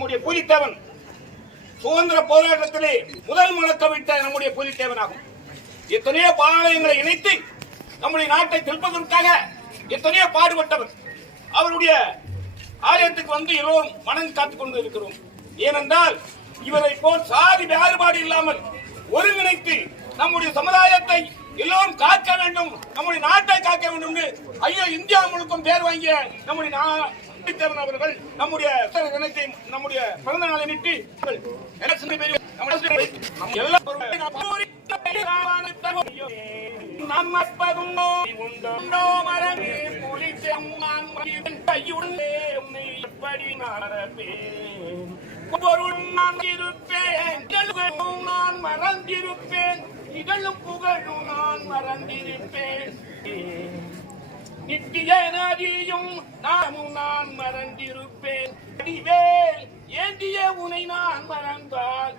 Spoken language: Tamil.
நம்முடைய புலித்தேவன் சுதந்திர போராட்டத்திலே முதல் முழக்கமிட்ட நம்முடைய புலித்தேவன் ஆகும். எத்தனையோ பாளையங்களை இணைத்து நம்முடைய நாட்டை திருப்பதற்காக எத்தனையோ பாடுபட்டவர். அவருடைய ஆலயத்துக்கு வந்து எல்லோரும் மனம் காத்துக் கொண்டு இருக்கிறோம். ஏனென்றால் இவரை போல் சாதி வேறுபாடு இல்லாமல் ஒருங்கிணைத்து நம்முடைய சமுதாயத்தை எல்லோரும் காக்க வேண்டும், நம்முடைய நாட்டை காக்க வேண்டும் என்று ஐயோ இந்தியா முழுக்கும் பேர் வாங்கிய நம்முடைய புலித்தேவன் அவர்கள் நம்முடைய நம்முடைய பிறந்த நாளை நிட்டு நான் மறந்திருப்பேன், இகழும் புகழும் நான் மறந்திருப்பேன், நித்திய நதியும் நானும் நான் மறந்திருப்பேன், ஏந்திய உனை நான் மறந்தால்